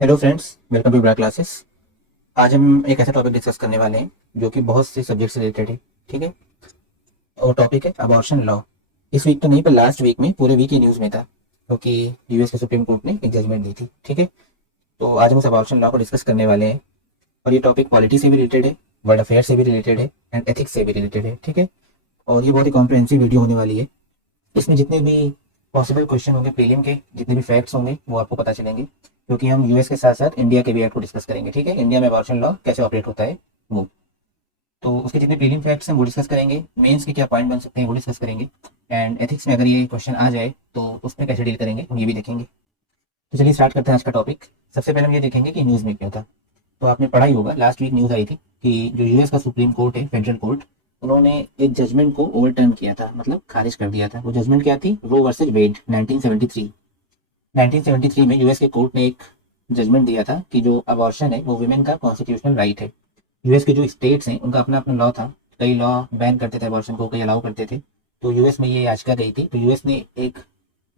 Hello friends, welcome to ब्रा classes. आज हम एक ऐसा टॉपिक डिस्कस करने वाले हैं जो कि बहुत से सब्जेक्ट से रिलेटेड है। ठीक है। और टॉपिक है अबॉर्शन लॉ। इस वीक तो नहीं, पर लास्ट वीक में, पूरे वीक ही न्यूज़ में था, क्योंकि यूएस के सुप्रीम कोर्ट ने एक जजमेंट दी थी। ठीक है। तो आज हम उस अबॉर्शन लॉ को डिस्कस करने वाले हैं। और ये टॉपिक पॉलिटी से भी रिलेटेड है, वर्ल्ड अफेयर से भी रिलेटेड है, एंड एथिक्स से भी रिलेटेड है। ठीक है। और ये बहुत ही कॉम्प्रिहेंसिव वीडियो होने वाली है। इसमें जितने भी पॉसिबल क्वेश्चन होंगे, प्रीलिम के जितने भी फैक्ट्स होंगे, वो आपको पता चलेंगे, क्योंकि हम यूएस के साथ साथ इंडिया के भी एक्ट को डिस्कस करेंगे। ठीक है। इंडिया में अबॉर्शन लॉ कैसे ऑपरेट होता है वो, तो उसके जितने प्रीलिम फैक्ट्स हैं वो डिस्कस करेंगे, मेंस के क्या पॉइंट बन सकते हैं वो डिस्कस करेंगे, एंड एथिक्स में अगर ये क्वेश्चन आ जाए तो उसमें कैसे डील करेंगे हम ये भी देखेंगे। तो चलिए स्टार्ट करते हैं आज का टॉपिक। सबसे पहले हम ये देखेंगे कि न्यूज़ में क्या था। तो आपने पढ़ा ही होगा, लास्ट वीक न्यूज़ आई थी कि जो यूएस का सुप्रीम कोर्ट है, फेडरल कोर्ट, उन्होंने एक जजमेंट को ओवरटर्न किया था, मतलब खारिज कर दिया था। वो जजमेंट क्या थी? रो वर्सेज वेड 1973। 1973 में यूएस के कोर्ट ने एक जजमेंट दिया था कि जो अबॉर्शन है वो वुमेन का कॉन्स्टिट्यूशनल राइट है। यूएस के जो स्टेट्स हैं उनका अपना अपना लॉ था। कई लॉ बैन करते थे अबॉर्शन को, कई अलाउ करते थे। तो यूएस में ये याचिका गई थी, तो यूएस ने एक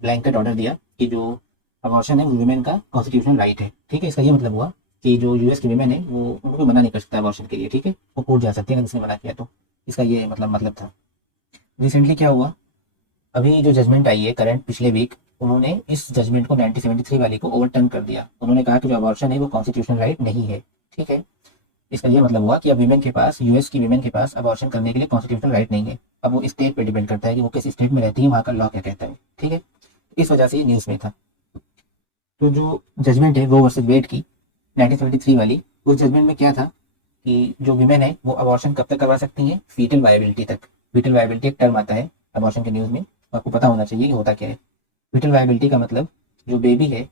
ब्लैंकेट ऑर्डर दिया कि जो अबॉर्शन है वो वुमेन का कॉन्स्टिट्यूशनल राइट है। ठीक है। इसका ये मतलब हुआ कि जो यूएस की वुमेन है वो उनको मना नहीं कर सकता अबॉर्शन के लिए। ठीक है। वो कोर्ट जा सकती है अगर उसने मना किया तो। इसका ये मतलब था। रिसेंटली क्या हुआ, अभी जो जजमेंट आई है करंट पिछले वीक, उन्होंने इस जजमेंट को 1973 वाले को ओवरटर्न कर दिया। उन्होंने कहा कि जो अबॉर्शन है वो कॉन्स्टिट्यूशनल राइट नहीं है। ठीक है। इसका ये मतलब हुआ कि अब वीमेन के पास, यूएस की वीमेन के पास अबॉर्शन करने के लिए कॉन्स्टिट्यूशनल राइट नहीं है। अब वो स्टेट पे डिपेंड करता है कि वो किस स्टेट में रहती है, वहाँ का लॉ क्या कहता है। ठीक है। इस वजह से ये न्यूज़ में था। तो जो जजमेंट है वो वर्सेस वेड की 1973 वाली, उस जजमेंट में क्या था कि जो वीमेन है वो अबॉर्शन कब तक करवा सकती हैं? फीटल वायबिलिटी तक। फीटल वायबिलिटी एक टर्म आता है अबॉर्शन के न्यूज़ में, आपको पता होना चाहिए कि होता क्या है। फीटल वायबिलिटी का मतलब, जो बेबी है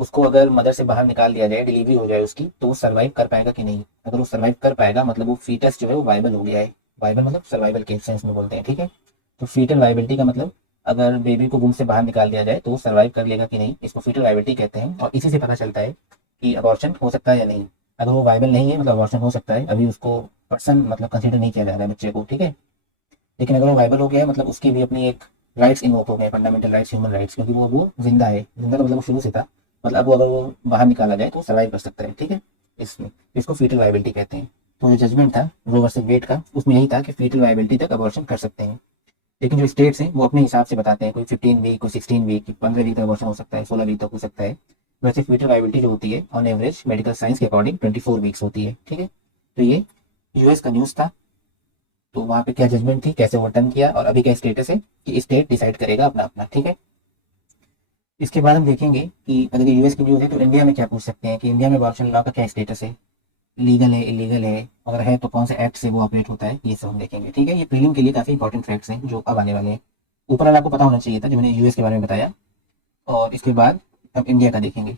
उसको अगर मदर से बाहर निकाल दिया जाए, डिलीवरी हो जाए उसकी, तो वो सर्वाइव कर पाएगा कि नहीं। अगर वो सर्वाइव कर पाएगा मतलब वो फीटस जो है वो वाइबल हो गया है। वाइबल मतलब सर्वाइवल के सेंस में बोलते हैं। ठीक है। तो फीटल वाइबिलिटी का मतलब, अगर बेबी को वूम से बाहर निकाल दिया जाए तो वो सर्वाइव कर लेगा कि नहीं, इसको फीटल वाइबिलिटी कहते हैं। और इसी से पता चलता है कि अबॉर्शन हो सकता है या नहीं। अगर वो वाइबल नहीं है मतलब अबॉर्शन हो सकता है, अभी उसको पर्सन मतलब कंसिडर नहीं किया जा रहा है बच्चे को। ठीक है। लेकिन अगर वो वाइबल हो गया है मतलब उसकी भी अपनी एक राइट्स इन्वोक हो गए, फंडामेंटल राइट्स, ह्यूमन राइट्स, क्योंकि वो जिंदा है। जिंदा का मतलब वो शुरू से था। मतलब अब वो अगर वो बाहर निकाला जाए तो सर्वाइव कर सकता है। ठीक है। इसमें इसको फीटल वाइबिलिटी कहते हैं। तो जो जजमेंट था रो वर्सेस वेड का, उसमें यही था कि फीटल वाइबिलिटी तक अबॉर्शन कर सकते हैं। लेकिन जो स्टेट्स हैं वो अपने हिसाब से बताते हैं, कोई 15 वीक, कोई 16 वीक, 15 वीक तक अबॉर्शन हो सकता है, 16 वीक तक हो सकता है। वैसे फीटल वाइबिलिटी जो होती है ऑन एवरेज मेडिकल साइंस के अकॉर्डिंग 24 वीक्स होती है। ठीक है। तो ये यूएस का न्यूज़ था। तो वहाँ पे क्या जजमेंट थी, कैसे ओवरटर्न किया, और अभी क्या स्टेटस है कि स्टेट डिसाइड करेगा अपना अपना। ठीक है। इसके बाद हम देखेंगे कि अगर ये यूएस की न्यूज़ है तो इंडिया में क्या पूछ सकते हैं, कि इंडिया में अबॉर्शन लॉ का क्या स्टेटस है, लीगल है, इलीगल है, अगर है तो कौन से एक्ट से वो ऑपरेट होता है, ये सब हम देखेंगे। ठीक है। ये प्रीलिम के लिए काफी इंपॉर्टेंट फैक्ट्स हैं जो अब आने वाले हैं। ऊपर वाला आपको पता होना चाहिए था जो मैंने यूएस के बारे में बताया। और इसके बाद अब इंडिया का देखेंगे।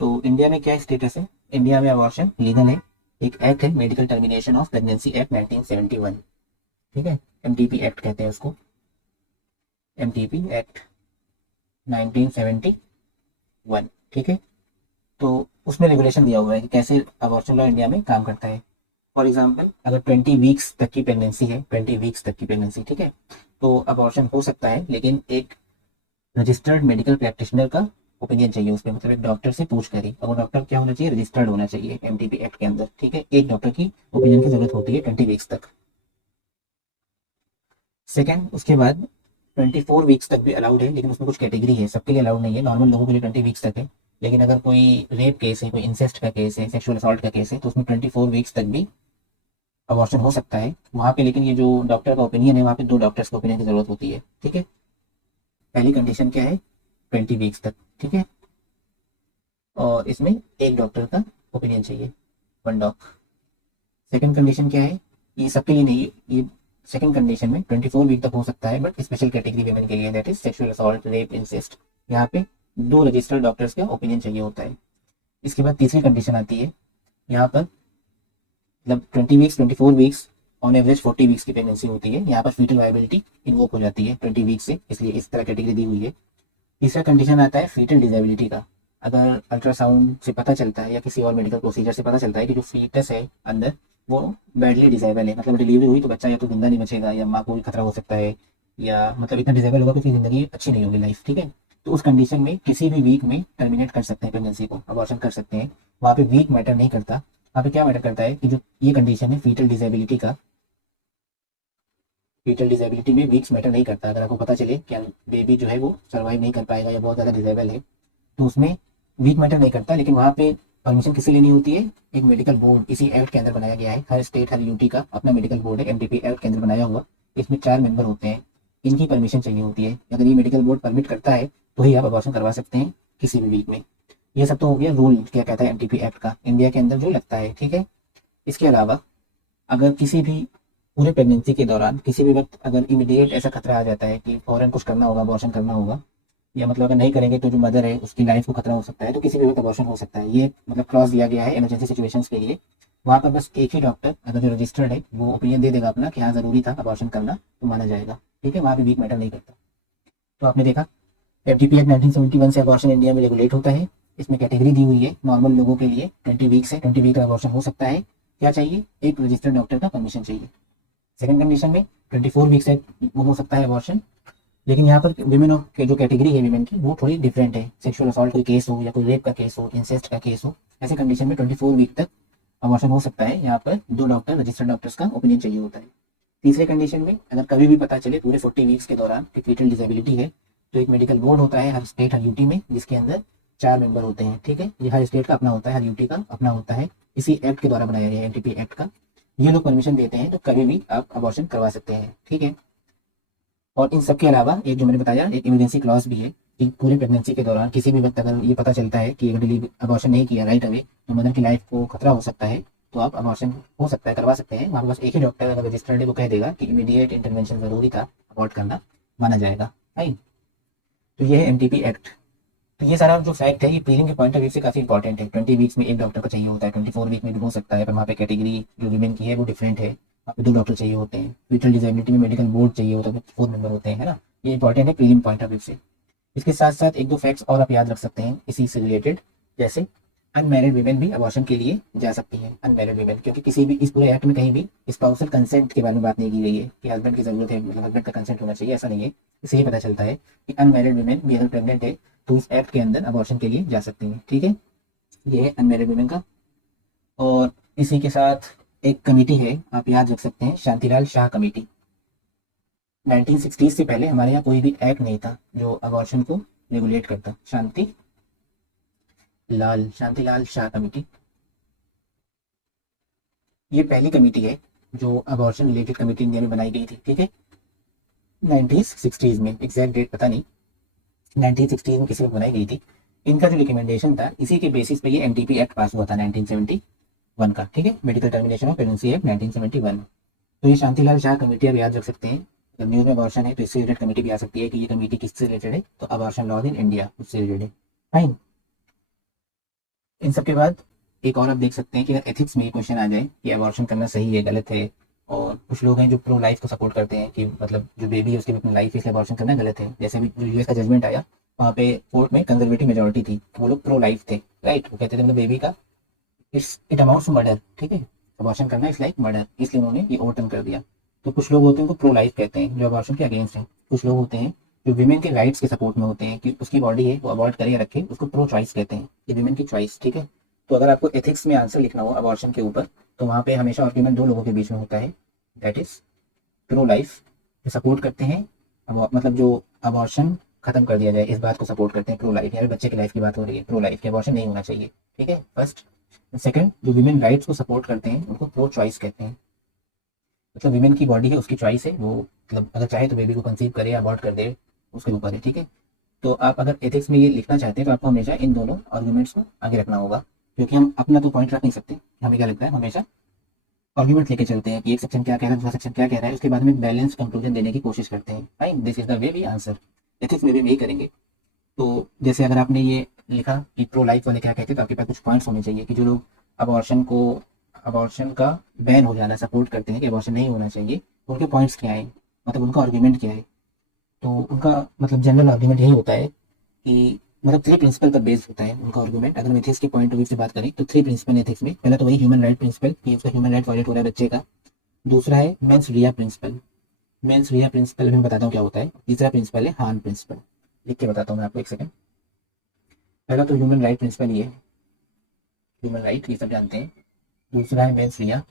तो इंडिया में क्या स्टेटस है? इंडिया में अबॉर्शन लीगल है। एक एक्ट है, medical termination of pregnancy act 1971। ठीक है। एमटीपी एक्ट कहते हैं उसको, एमटीपी एक्ट 1971। ठीक है। तो उसमें रेगुलेशन दिया हुआ है कि कैसे अबॉर्शन लॉ इंडिया में काम करता है। फॉर एग्जाम्पल, अगर 20 वीक्स तक की प्रेगनेंसी है, 20 वीक्स तक की प्रेगनेंसी, ठीक है, तो अबॉर्शन हो सकता है, लेकिन एक रजिस्टर्ड मेडिकल प्रैक्टिशनर का ओपिनियन चाहिए उसमें, मतलब एक डॉक्टर से पूछ कर ही। और वो डॉक्टर क्या होना चाहिए? रजिस्टर्ड होना चाहिए एमटीपी एक्ट के अंदर। ठीक है। एक डॉक्टर की ओपिनियन की जरूरत होती है 20 वीक्स तक। सेकेंड, उसके बाद 24 वीक्स तक भी अलाउड है, लेकिन उसमें कुछ कैटेगरी है, सबके लिए अलाउड नहीं है। नॉर्मल लोगों के लिए 20 वीक्स तक है। लेकिन अगर कोई रेप केस है, कोई इंसेस्ट का केस है, सेक्सुअल असॉल्ट का केस है, तो उसमें 24 वीक्स तक भी अबॉर्शन हो सकता है वहाँ पे। लेकिन ये जो डॉक्टर का ओपिनियन है, वहाँ पे दो डॉक्टर्स का ओपिनियन की जरूरत होती है। ठीक है। पहली कंडीशन क्या है? 20 वीक्स तक। ठीक है। और इसमें एक डॉक्टर का ओपिनियन चाहिए, वन डॉक। सेकंड कंडीशन क्या है? ये सबके लिए नहीं, ये सेकंड कंडीशन में 24 वीक तक हो सकता है, बट स्पेशल कैटेगरी वेमेन के लिए, that is sexual assault, rape, incest, यहाँ पे दो रजिस्टर्ड डॉक्टर्स का ओपिनियन चाहिए होता है। इसके बाद तीसरी कंडीशन आती है, यहाँ पर मतलब 20 weeks, 24 weeks, on average 40 weeks की प्रेगनेंसी होती है, यहाँ पर फीटल वायबिलिटी इन्वोक हो जाती है 20 वीक से, इसलिए इस तरह कैटेगरी दी हुई है। तीसरा कंडीशन आता है फीटल डिजेबिलिटी का। अगर अल्ट्रासाउंड से पता चलता है या किसी और मेडिकल प्रोसीजर से पता चलता है कि जो फीटस है अंदर वो बैडली डिजेबल है, मतलब डिलीवरी हुई तो बच्चा या तो जिंदा नहीं बचेगा, या माँ को भी खतरा हो सकता है, या मतलब इतना डिजेबल होगा कि उसकी जिंदगी अच्छी नहीं होगी, लाइफ। ठीक है। तो उस कंडीशन में किसी भी वीक में टर्मिनेट कर सकते हैं प्रेगनेंसी को, अबॉर्शन कर सकते हैं। वहाँ पे वीक मैटर नहीं करता, वहाँ पे क्या मैटर करता है कि जो ये कंडीशन है फीटल डिसेबिलिटी का, फीटल डिसेबिलिटी में वीक्स मैटर नहीं करता। अगर आपको पता चले कि बेबी जो है वो सर्वाइव नहीं कर पाएगा या बहुत ज़्यादा डिसेबल है, तो उसमें वीक मैटर नहीं करता। लेकिन वहाँ पे परमिशन किसे लेनी होती है? एक मेडिकल बोर्ड इसी एक्ट के अंदर बनाया गया है। हर स्टेट हर यूटी का अपना मेडिकल बोर्ड है, एमटीपी एक्ट के अंदर बनाया हुआ। इसमें 4 मेंबर होते हैं, इनकी परमिशन चाहिए होती है। अगर ये मेडिकल बोर्ड परमिट करता है तो ही आप अबॉर्शन करवा सकते हैं किसी भी वीक में। ये सब तो हो गया रूल क्या कहता है एमटीपी एक्ट का, इंडिया के अंदर जो लगता है, ठीक है। इसके अलावा अगर किसी भी पूरे प्रेगनेंसी के दौरान किसी भी वक्त अगर इमीडिएट ऐसा खतरा आ जाता है कि फौरन कुछ करना होगा, अबॉर्शन करना होगा, या मतलब अगर नहीं करेंगे तो जो मदर है उसकी लाइफ को खतरा हो सकता है, तो किसी भी वक्त अबॉर्शन हो सकता है। ये मतलब क्लॉज दिया गया है इमरजेंसी सिचुएशंस के लिए। वहाँ पर बस एक ही डॉक्टर अगर जो रजिस्टर्ड है वो ओपिनियन दे देगा अपना कि हाँ ज़रूरी था अबॉर्शन करना, तो माना जाएगा, ठीक है। वहाँ पे वीक मैटर नहीं करता। तो आपने देखा एफडीपी एक्ट 1971 से अबॉर्शन इंडिया में रेगुलेट होता है। इसमें कैटेगरी दी हुई है नॉर्मल लोगों के लिए 20 वीक से 20 वीक का अबॉर्शन हो सकता है। क्या चाहिए? एक रजिस्टर्ड डॉक्टर का परमिशन चाहिए। सेकंड कंडीशन में 24 वीक से वो हो सकता है अबॉर्शन। लेकिन यहाँ पर विमेन के जो कैटेगरी है विमेन की वो थोड़ी डिफरेंट है। सेक्सुअल असॉल्ट कोई केस हो या कोई रेप का केस हो, इंसेस्ट का केस हो, ऐसे कंडीशन में 24 वीक तक अबॉर्शन हो सकता है। यहाँ पर 2 डॉक्टर रजिस्टर्ड डॉक्टर्स का ओपिनियन चाहिए होता है। तीसरे कंडीशन में अगर कभी भी पता चले पूरे 40 वीक्स के दौरान कि फीटल डिसेबिलिटी है, तो एक मेडिकल बोर्ड होता है हर स्टेट हर यूटी में, जिसके अंदर 4 मेंबर होते हैं, ठीक है। ये हर स्टेट का अपना होता है, हर यूटी का अपना होता है। इसी एक्ट के द्वारा बनाया गया है, एनटीपी एक्ट का। ये लोग परमिशन देते हैं तो कभी भी आप अबॉर्शन करवा सकते हैं, ठीक है। और इन सब के अलावा एक जो मैंने बताया एक इमरजेंसी क्लॉज भी है कि पूरी प्रेगनेंसी के दौरान किसी भी वक्त अगर ये पता चलता है कि अगर डिलीवरी अबॉर्शन नहीं किया राइट अवे तो मदर की लाइफ को खतरा हो सकता है, तो आप अबॉर्शन हो सकता है करवा सकते हैं। वहाँ पर बस एक ही डॉक्टर अगर रजिस्टर्ड है वो कह देगा कि इमीडिएट इंटरवेंशन जरूरी था, अबॉर्ट करना माना जाएगा, राइट। तो ये है एमटीपी एक्ट। तो ये सारा जो फैक्ट है ये प्रीलिम के पॉइंट ऑफ व्यू से काफी इंपॉर्टेंट है। 20 वीक्स में एक डॉक्टर को चाहिए होता है, 24 वीक में भी हो सकता है, पर वहाँ पे कैटेगरी जो विमेन की है वो डिफरेंट है। वहाँ पे 2 डॉक्टर चाहिए होते हैं। फीटल डिसेबिलिटी में मेडिकल बोर्ड चाहिए होता है, 4 मेंबर होते हैं, है ना। ये इंपॉर्टेंट है प्रीलिम पॉइंट ऑफ व्यू से। इसके साथ साथ 1-2 फैक्ट्स और आप याद रख सकते हैं इसी से रिलेटेड, जैसे अनमैरिड वीमेन भी अबॉर्शन के लिए जा सकती हैं, अनमैरिड वीमेन, क्योंकि किसी भी इस पूरे एक्ट में कहीं भी स्पाउसल कंसेंट के बारे में बात नहीं की गई है कि हस्बैंड की जरूरत है, मतलब हस्बैंड का कंसेंट होना चाहिए, ऐसा नहीं है। इससे ये पता चलता है कि अनमैरिड वीमेन भी अगर प्रेग्नेंट है तो इस एक्ट के अंदर अबॉर्शन के लिए जा सकती हैं, ठीक है। ये है अनमैरिड वीमेन का। और इसी के साथ एक कमेटी है, आप याद रख सकते हैं, शांतिलाल शाह कमेटी। 1960 से पहले हमारे यहाँ कोई भी एक्ट नहीं था जो अबॉर्शन को रेगुलेट करता। शांतिलाल शाह कमेटी ये पहली कमेटी है जो अबॉर्शन रिलेटेड कमेटी इंडिया में बनाई गई थी, ठीक है। 1960s में, एग्जैक्ट डेट पता नहीं, 1960s में किसी में बनाई गई थी। इनका जो रिकमेंडेशन था इसी के बेसिस पे ये एनटीपी एक्ट पास हुआ था 1971 का, ठीक है, medical termination of pregnancy act 1971। तो ये शांतिलाल शाह कमेटी आप याद रख सकते हैं। जब न्यूज में अबॉर्शन है तो इससे रिलेटेड कमेटी भी आ सकती है कि ये कमेटी किससे रिलेटेड है, तो अबॉर्शन लॉज इन इंडिया उससे रिलेटेड है, फाइन। इन सब के बाद एक और आप देख सकते हैं कि अगर एथिक्स में ये क्वेश्चन आ जाए कि अबॉर्शन करना सही है गलत है, और कुछ लोग हैं जो प्रो लाइफ को सपोर्ट करते हैं कि मतलब जो बेबी है उसके भी अपनी लाइफ है इसलिए अबॉर्शन करना गलत है। जैसे भी जो यूएस का जजमेंट आया वहाँ पे कोर्ट में कंजर्वेटिव मेजोरिटी थी, वो लोग प्रो लाइफ थे, राइट। वो कहते थे मतलब बेबी का इट अमाउंट्स टू मर्डर, ठीक है, अबॉर्शन करना इज लाइक मर्डर, इसलिए उन्होंने ये ओवरटर्न कर दिया। तो कुछ लोग होते हैं उनको प्रो लाइफ कहते हैं जो अबॉर्शन के अगेंस्ट हैं। कुछ लोग होते हैं जो विमेन के राइट्स के सपोर्ट में होते हैं कि उसकी बॉडी है वो अबॉर्ट करे या रखे, उसको प्रो चॉइस कहते हैं, ये विमेन की चॉइस, ठीक है। तो अगर आपको एथिक्स में आंसर लिखना हो अबॉर्शन के ऊपर तो वहाँ पे हमेशा आर्ग्यूमेंट 2 लोगों के बीच में होता है, दैट इज प्रो लाइफ जो सपोर्ट करते हैं मतलब जो अबॉर्शन खत्म कर दिया जाए इस बात को सपोर्ट करते हैं, प्रो लाइफ, यहाँ पे बच्चे की लाइफ की बात हो रही है, प्रो लाइफ के अबॉर्शन नहीं होना चाहिए, ठीक है, फर्स्ट। सेकंड, जो विमेन राइट्स को सपोर्ट करते हैं उनको प्रो चॉइस कहते हैं। मतलब विमेन की बॉडी है उसकी चॉइस है, वो मतलब अगर चाहे तो बेबी को कंसीव करे या अबॉर्ट कर दे, उसके ऊपर है, ठीक है। तो आप अगर एथिक्स में ये लिखना चाहते हैं तो आपको हमेशा इन दोनों आर्गूमेंट्स को आगे रखना होगा, क्योंकि हम अपना तो पॉइंट रख नहीं सकते। हमें क्या लगता है हमेशा आर्गूमेंट लेके चलते हैं कि एक सेक्शन क्या कह रहा है दूसरा सेक्शन क्या कह रहा है, उसके बाद में बैलेंस कंक्लूजन देने की कोशिश करते हैं, fine, this is the way we answer. Ethics में भी यही करेंगे। तो जैसे अगर आपने ये लिखा कि प्रो लाइफ वाले क्या कहते हैं तो आपके पास कुछ पॉइंट्स होने चाहिए कि जो लोग अबॉर्शन को अबॉर्शन का बैन हो जाना सपोर्ट करते हैं कि अबॉर्शन नहीं होना चाहिए, उनके पॉइंट्स क्या है, मतलब उनका आर्ग्यूमेंट क्या है। तो उनका मतलब जनरल आर्ग्यूमेंट यही होता है कि मतलब 3 प्रिंसिपल पर बेस्ड होता है उनका आर्गुमेंट। अगर एथिक्स के पॉइंट ऑफ व्यू से बात करें तो 3 प्रिंसिपल एथिक्स में, पहला तो वही ह्यूमन राइट प्रिंसिपल कि उसका ह्यूमन राइट वायलेट हो रहा है बच्चे का। दूसरा है mens rea principle, mens rea principle मैं बताता हूँ क्या होता है। तीसरा प्रिंसिपल है हार्न प्रिंसिपल। लिख के बताता हूँ मैं आपको, एक सेकंड। पहला तो ह्यूमन राइट प्रिंसिपल ये है, ह्यूमन राइट ये सब जानते हैं। दूसरा है मेंस लिया,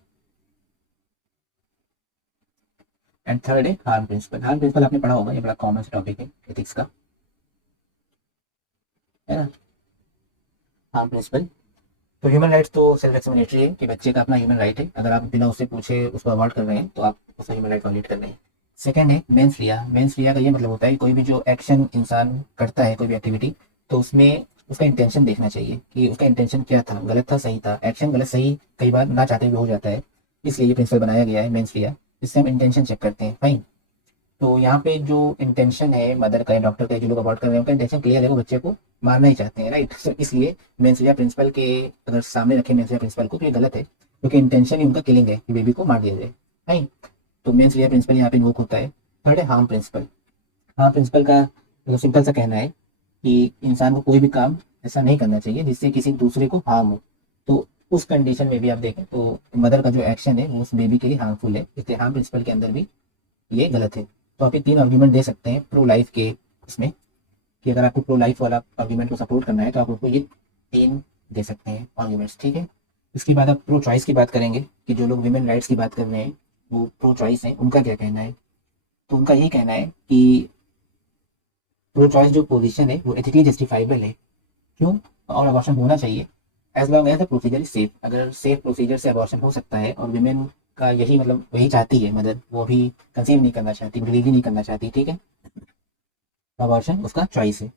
एंड थर्ड है हार्म प्रिंसिपल। हार्म प्रिंसिपल आपने पढ़ा होगा, ये बड़ा कॉमन टॉपिक है एथिक्स का, है ना। हार्म प्रिंसिपल, तो ह्यूमन राइट्स तो सेल्फ एक्सप्लेनेटरी है कि बच्चे का अपना ह्यूमन राइट है, अगर आप बिना उससे पूछे उसको अवॉइड कर रहे हैं तो आप उसका ह्यूमन राइट वायलेट कर रहे हैं। सेकंड है मेंस लिया। मेंस लिया का ये मतलब होता है कोई भी जो एक्शन इंसान करता है, कोई भी एक्टिविटी, तो उसमें उसका इंटेंशन देखना चाहिए कि उसका इंटेंशन क्या था, गलत था सही था। एक्शन गलत सही कई बार ना चाहते हुए हो जाता है, इसलिए ये प्रिंसिपल बनाया गया है मेंस लिया। इससे हम इंटेंशन चेक करते हैं, फाइन। तो यहाँ पे जो इंटेंशन है मदर का या डॉक्टर का, जो लोग अवॉइड कर रहे हैं, उनका इंटेंशन क्लियर है, वो बच्चे को मारना ही चाहते हैं, राइट। तो इसलिए मेंसरिया प्रिंसिपल के अगर सामने रखें मेंसरिया प्रिंसिपल को, तो ये गलत है, क्योंकि इंटेंशन ही उनका किलिंग है कि बेबी को मार दिया जाए, राइट। तो मेंसरिया प्रिंसिपल यहाँ पे इन्वोक होता है। थर्ड है हार्म प्रिंसिपल। हार्म प्रिंसिपल का मतलब सिंपल सा कहना है कि इंसान को कोई भी काम ऐसा नहीं करना चाहिए जिससे किसी दूसरे को हार्म हो। तो उस कंडीशन में भी आप देखें तो मदर का जो एक्शन है वो उस बेबी के लिए हार्मफुल है, इसलिए हार्म प्रिंसिपल के अंदर भी ये गलत है। तो आप ये तीन आर्ग्यूमेंट दे सकते हैं प्रो लाइफ के इसमें, कि अगर आपको प्रो लाइफ वाला आर्ग्यूमेंट को सपोर्ट करना है तो आप उसको ये तीन दे सकते हैं आर्ग्यूमेंट्स, ठीक है। इसके बाद आप प्रो चॉइस की बात करेंगे कि जो लोग विमेन राइट्स की बात कर रहे हैं वो प्रो चॉइस है, उनका क्या कहना है। तो उनका ये कहना है कि प्रो चॉइस जो पोजीशन है वो एथिकली जस्टिफाइबल है, क्यों, और अबॉर्शन होना चाहिए as long as the procedure is safe. अगर सेफ प्रोसीजर से अबॉर्शन हो सकता है और विमेन का यही मतलब वही चाहती है मदर, वो भी कंसीव नहीं करना चाहती, डिलीवरी नहीं करना चाहती, ठीक है, अबॉर्शन उसका चॉइस है।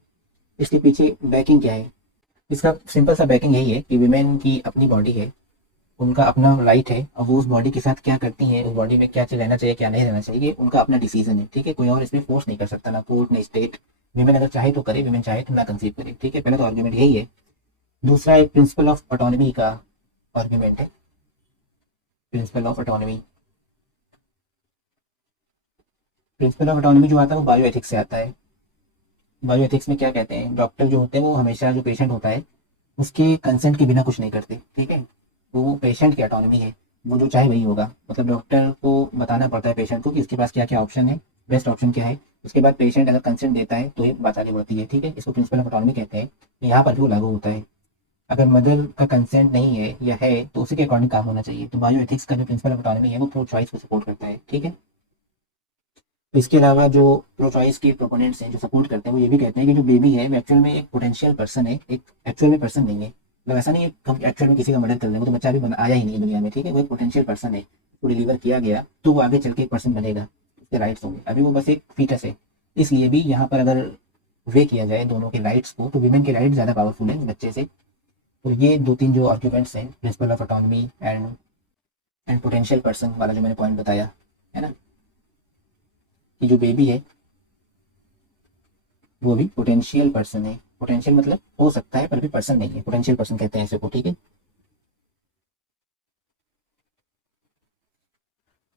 इसके पीछे बैकिंग क्या है, इसका सिंपल सा बैकिंग यही है कि विमेन की अपनी बॉडी है, उनका अपना राइट है, और वो उस बॉडी के साथ क्या करती हैं, उस बॉडी में क्या चीज रहना चाहिए क्या नहीं रहना चाहिए, उनका अपना डिसीजन है, ठीक है। कोई और इसमें फोर्स नहीं कर सकता, ना कोर्ट ना स्टेट। विमेन अगर चाहे तो करे, विमेन चाहे तो ना कंसीव करे, ठीक है। पहले तो आर्ग्यूमेंट यही है। दूसरा एक प्रिंसिपल ऑफ ऑटोनॉमी का आर्ग्यूमेंट है, principle of autonomy. Principle of autonomy जो आता है वो बायो एथिक्स से आता है। बायो एथिक्स में क्या कहते हैं, डॉक्टर जो होते हैं वो हमेशा जो पेशेंट होता है उसके कंसेंट के बिना कुछ नहीं करते, ठीक है। तो वो पेशेंट की ऑटोनॉमी है, वो जो चाहे वही होगा। मतलब डॉक्टर को बताना पड़ता है पेशेंट को कि उसके पास क्या क्या ऑप्शन है, बेस्ट ऑप्शन क्या है। उसके बाद पेशेंट अगर कंसेंट देता है तो ये बात आगे बढ़ती है, ठीक है। इसको प्रिंसिपल ऑफ ऑटोनॉमी कहते हैं। यहाँ पर भी वो लागू होता है, अगर मदर का कंसेंट नहीं है या है तो उसी के अकॉर्डिंग काम होना चाहिए। तो बायो एथिक्स का जो प्रिंसिपल ऑफ ऑटोनॉमी है वो प्रो चॉइस को सपोर्ट करता है, ठीक है। तो इसके अलावा जो प्रो चॉइस के प्रोपोनेंट्स हैं जो सपोर्ट करते हैं वो ये भी कहते हैं कि जो बेबी है वो एक्चुअल में एक पोटेंशियल पर्सन है, एक एक्चुअल में पर्सन नहीं है। मतलब ऐसा नहीं है हम एक्चुअल में किसी का मर्डर कर रहे हैं, वो तो बच्चा भी आया ही नहीं है दुनिया में, ठीक है। वो एक पोटेंशियल पर्सन है, वो डिलीवर किया गया तो वो आगे चल के एक पर्सन बनेगा, उसके राइट्स होंगे। अभी वो बस एक फीटस है। इसलिए भी यहाँ पर अगर वे किया जाए दोनों के राइट्स को तो वीमेन के राइट ज़्यादा पावरफुल है बच्चे से। तो ये दो तीन जो आर्ग्यूमेंट्स हैं, principle of autonomy and potential person वाला जो मैंने पॉइंट बताया, है ना, कि जो बेबी है वो भी पोटेंशियल पर्सन है। पोटेंशियल मतलब हो सकता है पर भी पर्सन नहीं है, पोटेंशियल पर्सन कहते हैं ऐसे को, ठीक है।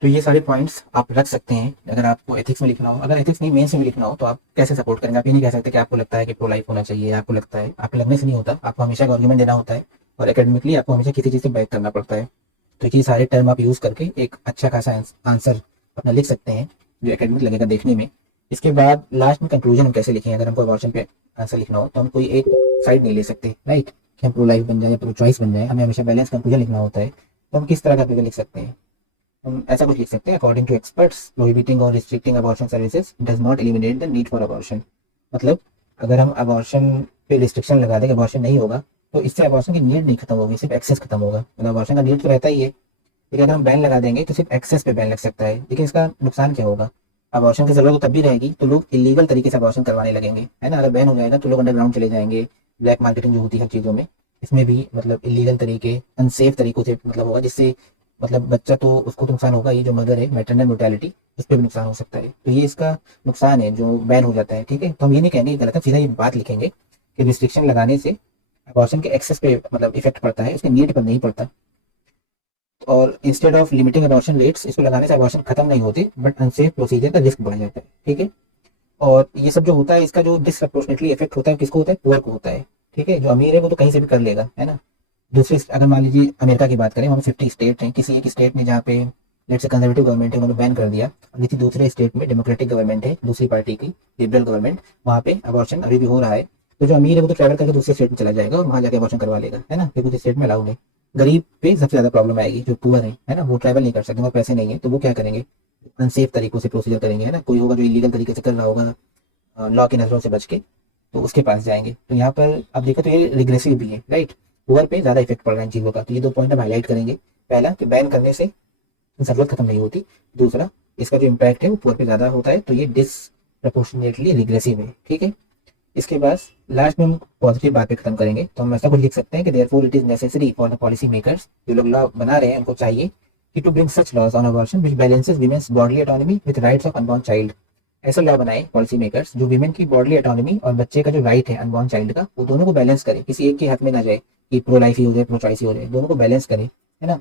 तो ये सारे पॉइंट्स आप रख सकते हैं अगर आपको एथिक्स में लिखना हो। अगर एथिक्स नहीं मेंस में लिखना हो तो आप कैसे सपोर्ट करेंगे। आप ये नहीं कह सकते कि आपको लगता है कि प्रो लाइफ होना चाहिए, आपको लगता है, आपको लगने से नहीं होता, आपको हमेशा एक आर्ग्यूमेंट देना होता है और एकेडमिकली आपको हमेशा किसी चीज़ से बैक करना पड़ता है। तो ये सारे टर्म आप यूज़ करके एक अच्छा खासा आंसर अपना लिख सकते हैं जो एकेडमिक लगेगा देखने में। इसके बाद लास्ट में कंक्लूजन हम कैसे लिखें, अगर हमको अबॉर्शन पे आंसर लिखना हो तो हम कोई एक साइड नहीं ले सकते, राइट, कि हम प्रो लाइफ बन जाए या प्रो चॉइस बन जाए। हमें हमेशा बैलेंस कंक्लूजन लिखना होता है। तो हम किस तरह का पेपर लिख सकते हैं, हम ऐसा कुछ लिख सकते हैं, अकॉर्डिंग टू एक्सपर्ट्स प्रोहिबिटिंग और restricting abortion services does not eliminate the need for abortion. मतलब अगर हम अबॉर्शन पे रिस्ट्रिक्शन लगा दें, अबॉर्शन नहीं होगा, तो इससे अबॉर्शन की नीड नहीं खत्म होगी, सिर्फ एक्सेस खत्म होगा। मतलब अबॉर्शन का नीड तो रहता ही है, लेकिन अगर हम बैन लगा देंगे तो सिर्फ एक्सेस पे बैन लग सकता है। लेकिन इसका नुकसान क्या होगा, अबॉर्शन की जरूरत तो तब भी रहेगी, तो लोग इलीगल तरीके से अबॉर्शन करवाने लगेंगे, है ना। अगर बैन हो जाएगा तो लोग अंडरग्राउंड चले जाएंगे, ब्लैक मार्केटिंग जो होती है हर चीज़ों में, इसमें भी मतलब इलीगल तरीके, अनसेफ तरीकों से मतलब होगा, जिससे मतलब बच्चा तो उसको तो नुकसान होगा, ये जो मदर है मैटरनल मोर्टेलिटी इस पर भी नुकसान हो सकता है। तो ये इसका नुकसान है जो बैन हो जाता है, ठीक है। तो हम ये नहीं कहेंगे गलत है, सीधा ये बात लिखेंगे कि रिस्ट्रिक्शन लगाने से अबॉर्शन के एक्सेस पे मतलब इफेक्ट पड़ता है, उसके नीड पर नहीं पड़ता। और instead of limiting abortion rates, इसको लगाने से अबॉर्शन खत्म नहीं होते बट अनसेफ प्रोसीजर का रिस्क बढ़ जाता है, ठीक है। और ये सब जो होता है इसका जो डिसप्रपोर्शनेटली इफेक्ट होता है किसको होता है, पुअर को होता है, ठीक है। जो अमीर है वो तो कहीं से भी कर लेगा, है ना। दूसरे अगर मान लीजिए अमेरिका की बात करें, वहाँ 50 स्टेट हैं, किसी एक स्टेट में जहाँ पे लेट्स से कंजर्वेटिव गवर्नमेंट है, उन्होंने बैन कर दिया, किसी दूसरे स्टेट में डेमोक्रेटिक गवर्नमेंट है, दूसरी पार्टी की लिबरल गवर्नमेंट, वहाँ पे अबॉर्शन अभी भी हो रहा है, तो जो अमीर है वो तो ट्रैवल करके दूसरे स्टेट में चला जाएगा और वहाँ जाके अबॉर्शन करवा लेगा, है ना, क्योंकि उस स्टेट में अलाउड है। गरीब पे सबसे ज्यादा प्रॉब्लम आएगी, जो पुअर है ना, वो ट्रैवल नहीं कर सकते, वो पैसे नहीं है, तो वो क्या करेंगे, अनसेफ तरीकों से प्रोसीजर करेंगे, है ना, कोई होगा जो इलीगल तरीके से कर रहा होगा लॉ की नजरों से बच के, तो उसके पास जाएंगे। तो यहाँ पर आप देखो तो ये रिग्रेसिव भी है, राइट, पुअर पे ज्यादा इफेक्ट पड़ रहा है इन चीजों का। तो ये दो पॉइंट हम हाईलाइट करेंगे। पहला कि बैन करने से जरूरत खत्म नहीं होती, दूसरा इसका जो इम्पैक्ट है वो पुअर पे ज्यादा होता है, तो ये डिसप्रपोर्शनेटली रिग्रेसिव है, ठीक है। इसके बाद लास्ट में हम पॉजिटिव बात पे खत्म करेंगे, तो हम ऐसा कुछ लिख सकते हैं कि therefore it is necessary for the policy makers, जो लोग लॉ बना रहे हैं उनको चाहिए कि to bring such laws on abortion which balances women's bodily autonomy with rights of unborn child. ऐसा लॉ बनाए पॉलिसी मेकर्स जो विमेन की बॉडीली ऑटोनॉमी और बच्चे का जो राइट है अनबॉर्न चाइल्ड का, वो दोनों को बैलेंस करे, किसी एक के हाथ में ना जाए कि प्रो लाइफ ही हो जाए प्रो चॉइस ही हो जाए, दोनों को बैलेंस करे, है ना।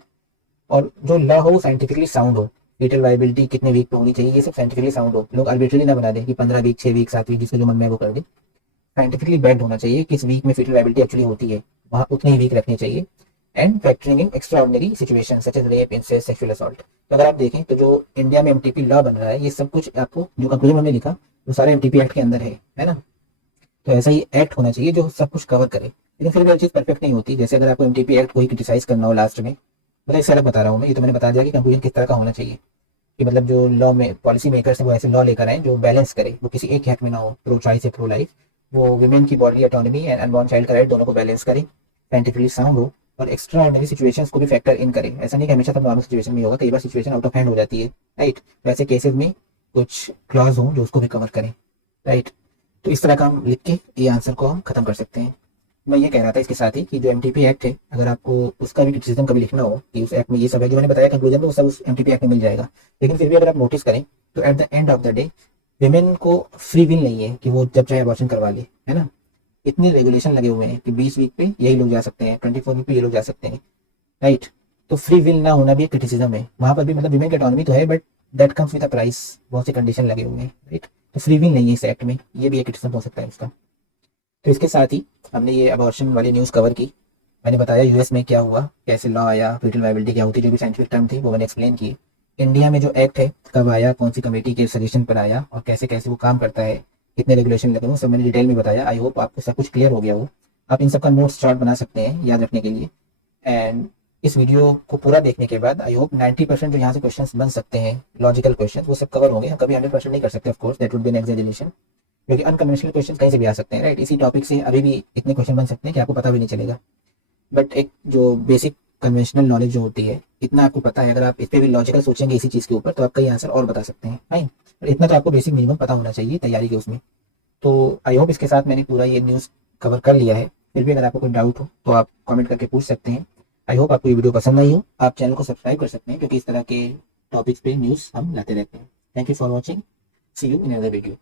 और जो लॉ हो साइंटिफिकली साउंड हो, लिटिल वाइबिलिटी कितने वीक पे होनी चाहिए, ये सब साइंटिफिकली साउंड हो, लोग आर्बिट्ररी ना बना दे कि 15 वीक 6 वीक 7 वीक जिसको जो मन में वो कर दे। साइंटिफिकली बैक्ड होना चाहिए किस वीक में फीटल वाइबिलिटी एक्चुअली होती है, वहाँ उतनी ही वीक रखनी चाहिए, and factoring in extraordinary situation such as rape incest sexual assault. तो अगर आप देखें तो जो इंडिया में एमटीपी लॉ बन रहा है, ये सब कुछ आपको जो कंक्लूजन हमने लिखा वो सारे एमटीपी एक्ट के अंदर है ना। तो ऐसा ही एक्ट होना चाहिए जो सब कुछ कवर करे, लेकिन फिर भी हर चीज परफेक्ट नहीं होती। जैसे अगर आपको एमटीपी एक्ट को ही क्रिटिसाइज करना हो लास्ट में, मतलब इस अलग बता रहा हूँ मैं, ये तो मैंने बता दिया कि कंक्लूजन किस तरह का होना चाहिए, कि मतलब जो लॉ में पॉलिसी मेकर्स है वो ऐसे लॉ लेकर आए जो बैलेंस करे, वो किसी एक हक में ना हो, प्रो चॉइस है प्रो लाइफ, वो वुमेन की body autonomy and unborn child का राइट दोनों को बैलेंस करे, साइंटिफिकली साउंड हो, और एक्स्ट्रा ऑर्डिनरी सिचुएशंस को भी फैक्टर इन करे। ऐसा नहीं कि हमेशा सब नॉर्मल सिचुएशन में होगा, कई बार सिचुएशन आउट ऑफ हैंड हो जाती है, राइट। वैसे केसेस में कुछ क्लॉज हो जो उसको भी कवर करें, राइट। तो इस तरह का हम लिख के ये आंसर को हम खत्म कर सकते हैं। मैं ये कह रहा था इसके साथ ही कि जो एमटीपी एक्ट है, अगर आपको उसका भी क्रिटिसिज्म कभी लिखना हो कि उस एक्ट में ये सब है जो मैंने बताया कंक्लूजन में, वो सब उस एमटीपी एक्ट में मिल जाएगा। लेकिन फिर भी अगर आप नोटिस करें तो at the end of the day women को फ्री विल नहीं है कि वो जब चाहे अबॉर्शन करवा ले, है ना। इतने रेगुलेशन लगे हुए हैं कि 20 वीक पे यही लोग जा सकते हैं, 24 वीक पे ये लोग जा सकते हैं, राइट। तो फ्री विल ना होना भी एक क्रिटिसिज्म है, वहां पर भी मतलब विमेन की ऑटोनॉमी तो है, but that comes with a price, बहुत से कंडीशन लगे हुए हैं, राइट। तो फ्री विल नहीं है इस एक्ट में, ये भी एक क्रिटिसिज्म हो सकता है इसका। तो इसके साथ ही हमने ये अबॉर्शन वाली न्यूज़ कवर की। मैंने बताया यूएस में क्या हुआ, कैसे लॉ आया, फीटल वाइबिलिटी क्या होती है, जो भी साइंटिफिक टर्म थी वो मैंने एक्सप्लेन की। इंडिया में जो एक्ट है कब आया, कौन सी कमेटी के सजेशन पर आया और कैसे कैसे वो काम करता है, कितने रेगुलेशन लगे हुए, सब मैंने डिटेल में बताया। आई होप आपको सब कुछ क्लियर हो गया हो। आप इन सब का नोट्स चार्ट बना सकते हैं याद रखने के लिए। एंड इस वीडियो को पूरा देखने के बाद आई होप 90% जो यहाँ से क्वेश्चंस बन सकते हैं, लॉजिकल क्वेश्चन, वो सब कवर होंगे। हम कभी 100% नहीं कर सकते, of course that would be an exaggeration, क्योंकि अनकन्वेंशनल क्वेश्चन कहीं से भी आ सकते हैं, राइट। इसी टॉपिक से अभी भी इतने क्वेश्चन बन सकते हैं कि आपको पता भी नहीं चलेगा। बट एक जो बेसिक कन्वेंशनल नॉलेज जो होती है, इतना आपको पता है, अगर आप इस पर भी लॉजिकल सोचेंगे इसी चीज़ के ऊपर, तो आप कई आंसर और बता सकते हैं, राइट। इतना तो आपको बेसिक मिनिमम पता होना चाहिए तैयारी के उसमें। तो आई होप इसके साथ मैंने पूरा ये न्यूज़ कवर कर लिया है। फिर भी अगर आपको कोई डाउट हो तो आप कमेंट करके पूछ सकते हैं। आई होप आपको ये वीडियो पसंद आई हो। आप चैनल को सब्सक्राइब कर सकते हैं, क्योंकि इस तरह के टॉपिक्स पे न्यूज़ हम लाते रहते हैं। Thank you for watching, see you in other video.